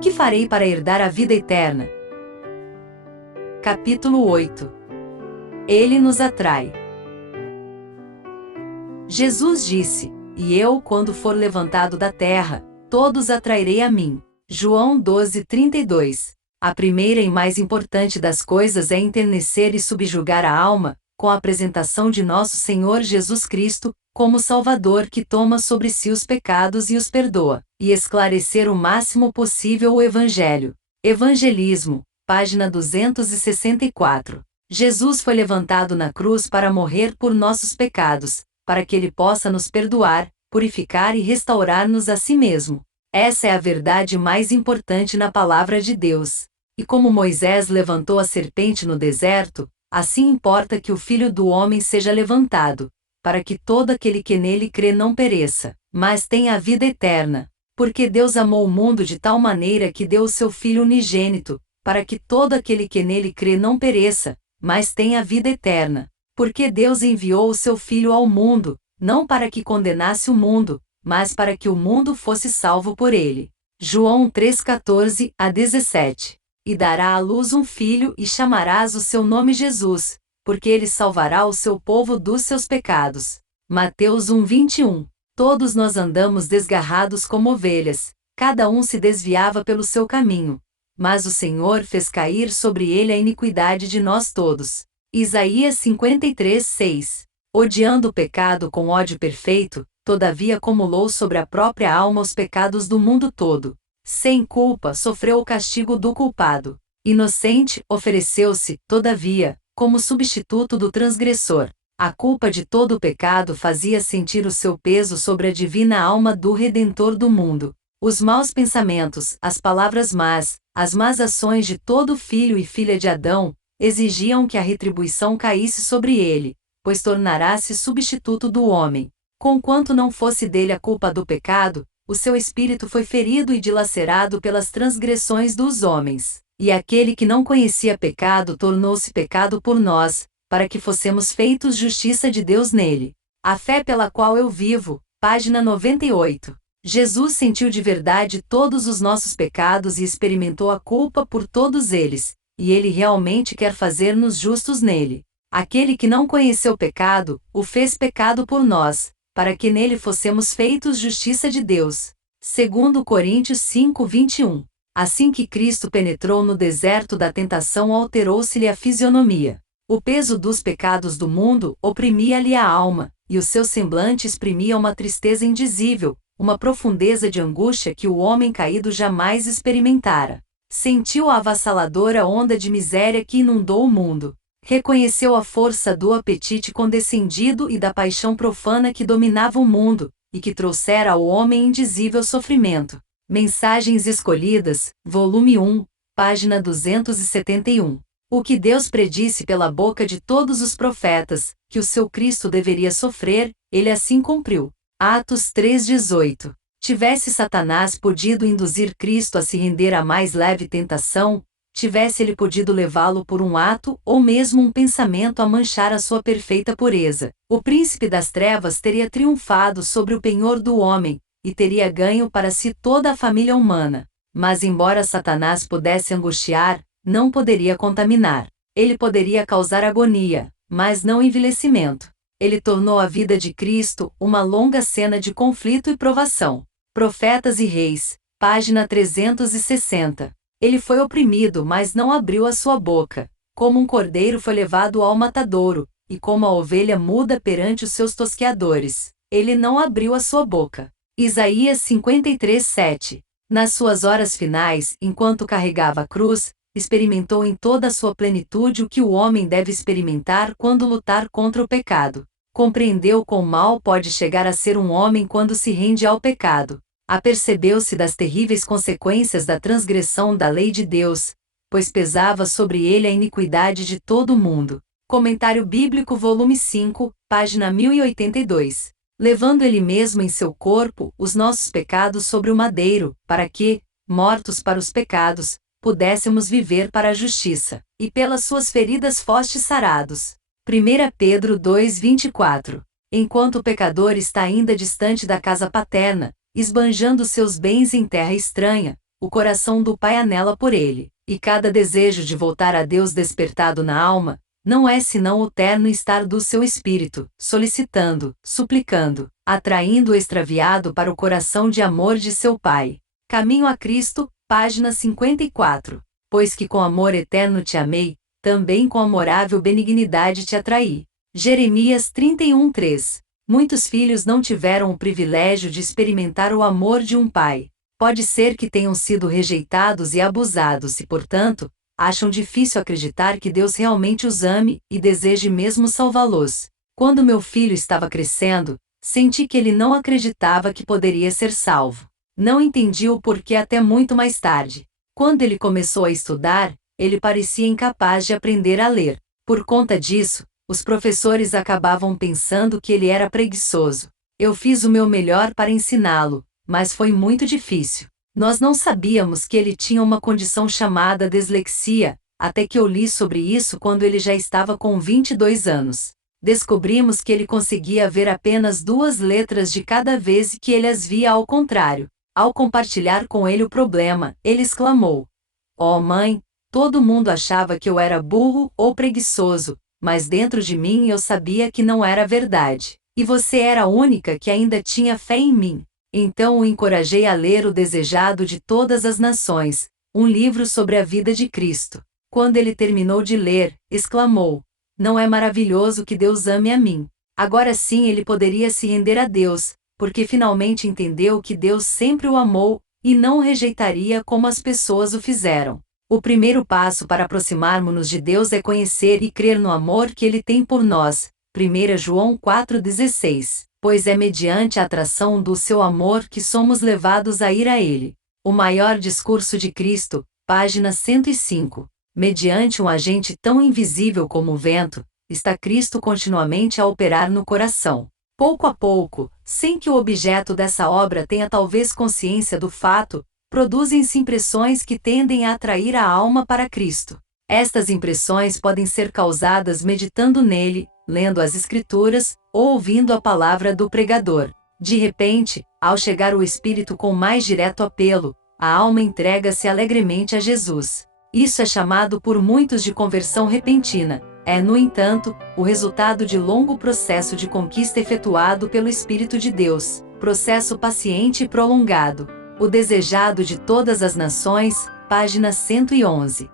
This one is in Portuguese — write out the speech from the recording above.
Que farei para herdar a vida eterna? Capítulo 8. Ele nos atrai. Jesus disse: E eu, quando for levantado da terra, todos atrairei a mim. João 12:32. A primeira e mais importante das coisas é enternecer e subjugar a alma, com a apresentação de nosso Senhor Jesus Cristo, como Salvador que toma sobre si os pecados e os perdoa, e esclarecer o máximo possível o Evangelho. Evangelismo, página 264. Jesus foi levantado na cruz para morrer por nossos pecados, para que Ele possa nos perdoar, purificar e restaurar-nos a si mesmo. Essa é a verdade mais importante na palavra de Deus. E como Moisés levantou a serpente no deserto, assim importa que o Filho do Homem seja levantado, para que todo aquele que nele crê não pereça, mas tenha a vida eterna. Porque Deus amou o mundo de tal maneira que deu o seu Filho unigênito, para que todo aquele que nele crê não pereça, mas tenha a vida eterna. Porque Deus enviou o seu Filho ao mundo, não para que condenasse o mundo, mas para que o mundo fosse salvo por ele. João 3:14-17. E dará à luz um filho e chamarás o seu nome Jesus, porque ele salvará o seu povo dos seus pecados. Mateus 1:21. Todos nós andamos desgarrados como ovelhas, cada um se desviava pelo seu caminho. Mas o Senhor fez cair sobre ele a iniquidade de nós todos. Isaías 53:6. Odiando o pecado com ódio perfeito, todavia acumulou sobre a própria alma os pecados do mundo todo. Sem culpa sofreu o castigo do culpado. Inocente, ofereceu-se, todavia, como substituto do transgressor. A culpa de todo o pecado fazia sentir o seu peso sobre a divina alma do Redentor do mundo. Os maus pensamentos, as palavras más, as más ações de todo filho e filha de Adão, exigiam que a retribuição caísse sobre ele, pois tornará-se substituto do homem. Conquanto não fosse dele a culpa do pecado, o seu espírito foi ferido e dilacerado pelas transgressões dos homens. E aquele que não conhecia pecado tornou-se pecado por nós, para que fossemos feitos justiça de Deus nele. A fé pela qual eu vivo, página 98. Jesus sentiu de verdade todos os nossos pecados e experimentou a culpa por todos eles, e ele realmente quer fazer-nos justos nele. Aquele que não conheceu pecado, o fez pecado por nós, para que nele fossemos feitos justiça de Deus. 2 Coríntios 5:21. Assim que Cristo penetrou no deserto da tentação, alterou-se-lhe a fisionomia. O peso dos pecados do mundo oprimia-lhe a alma, e o seu semblante exprimia uma tristeza indizível, uma profundeza de angústia que o homem caído jamais experimentara. Sentiu a avassaladora onda de miséria que inundou o mundo. Reconheceu a força do apetite condescendido e da paixão profana que dominava o mundo, e que trouxera ao homem indizível sofrimento. Mensagens Escolhidas, volume 1, página 271. O que Deus predisse pela boca de todos os profetas, que o seu Cristo deveria sofrer, ele assim cumpriu. Atos 3:18. Tivesse Satanás podido induzir Cristo a se render à mais leve tentação, tivesse ele podido levá-lo por um ato ou mesmo um pensamento a manchar a sua perfeita pureza, o príncipe das trevas teria triunfado sobre o penhor do homem, e teria ganho para si toda a família humana. Mas embora Satanás pudesse angustiar, não poderia contaminar. Ele poderia causar agonia, mas não envelhecimento. Ele tornou a vida de Cristo uma longa cena de conflito e provação. Profetas e Reis, página 360. Ele foi oprimido, mas não abriu a sua boca. Como um cordeiro foi levado ao matadouro, e como a ovelha muda perante os seus tosqueadores, ele não abriu a sua boca. Isaías 53:7. Nas suas horas finais, enquanto carregava a cruz, experimentou em toda a sua plenitude o que o homem deve experimentar quando lutar contra o pecado. Compreendeu quão mal pode chegar a ser um homem quando se rende ao pecado. Apercebeu-se das terríveis consequências da transgressão da lei de Deus, pois pesava sobre ele a iniquidade de todo o mundo. Comentário Bíblico volume 5, página 1082. Levando ele mesmo em seu corpo os nossos pecados sobre o madeiro, para que, mortos para os pecados, pudéssemos viver para a justiça, e pelas suas feridas fostes sarados. 1 Pedro 2:24. Enquanto o pecador está ainda distante da casa paterna, esbanjando seus bens em terra estranha, o coração do Pai anela por ele, e cada desejo de voltar a Deus despertado na alma, não é senão o terno estar do seu espírito, solicitando, suplicando, atraindo o extraviado para o coração de amor de seu Pai. Caminho a Cristo, página 54. Pois que com amor eterno te amei, também com amorável benignidade te atraí. Jeremias 31:3. Muitos filhos não tiveram o privilégio de experimentar o amor de um pai. Pode ser que tenham sido rejeitados e abusados e, portanto, acham difícil acreditar que Deus realmente os ame e deseje mesmo salvá-los. Quando meu filho estava crescendo, senti que ele não acreditava que poderia ser salvo. Não entendi o porquê até muito mais tarde. Quando ele começou a estudar, ele parecia incapaz de aprender a ler. Por conta disso, os professores acabavam pensando que ele era preguiçoso. Eu fiz o meu melhor para ensiná-lo, mas foi muito difícil. Nós não sabíamos que ele tinha uma condição chamada dislexia, até que eu li sobre isso quando ele já estava com 22 anos. Descobrimos que ele conseguia ver apenas 2 letras de cada vez e que ele as via ao contrário. Ao compartilhar com ele o problema, ele exclamou: "Oh mãe, todo mundo achava que eu era burro ou preguiçoso, mas dentro de mim eu sabia que não era verdade. E você era a única que ainda tinha fé em mim." Então o encorajei a ler O Desejado de Todas as Nações, um livro sobre a vida de Cristo. Quando ele terminou de ler, exclamou: "Não é maravilhoso que Deus ame a mim?" Agora sim ele poderia se render a Deus, porque finalmente entendeu que Deus sempre o amou, e não o rejeitaria como as pessoas o fizeram. O primeiro passo para aproximarmos-nos de Deus é conhecer e crer no amor que Ele tem por nós. 1 João 4,16. Pois é mediante a atração do seu amor que somos levados a ir a Ele. O maior discurso de Cristo, página 105. Mediante um agente tão invisível como o vento, está Cristo continuamente a operar no coração. Pouco a pouco, sem que o objeto dessa obra tenha talvez consciência do fato, produzem-se impressões que tendem a atrair a alma para Cristo. Estas impressões podem ser causadas meditando nele, lendo as Escrituras, ou ouvindo a palavra do pregador. De repente, ao chegar o Espírito com mais direto apelo, a alma entrega-se alegremente a Jesus. Isso é chamado por muitos de conversão repentina. É, no entanto, o resultado de longo processo de conquista efetuado pelo Espírito de Deus, processo paciente e prolongado. O Desejado de Todas as Nações, página 111.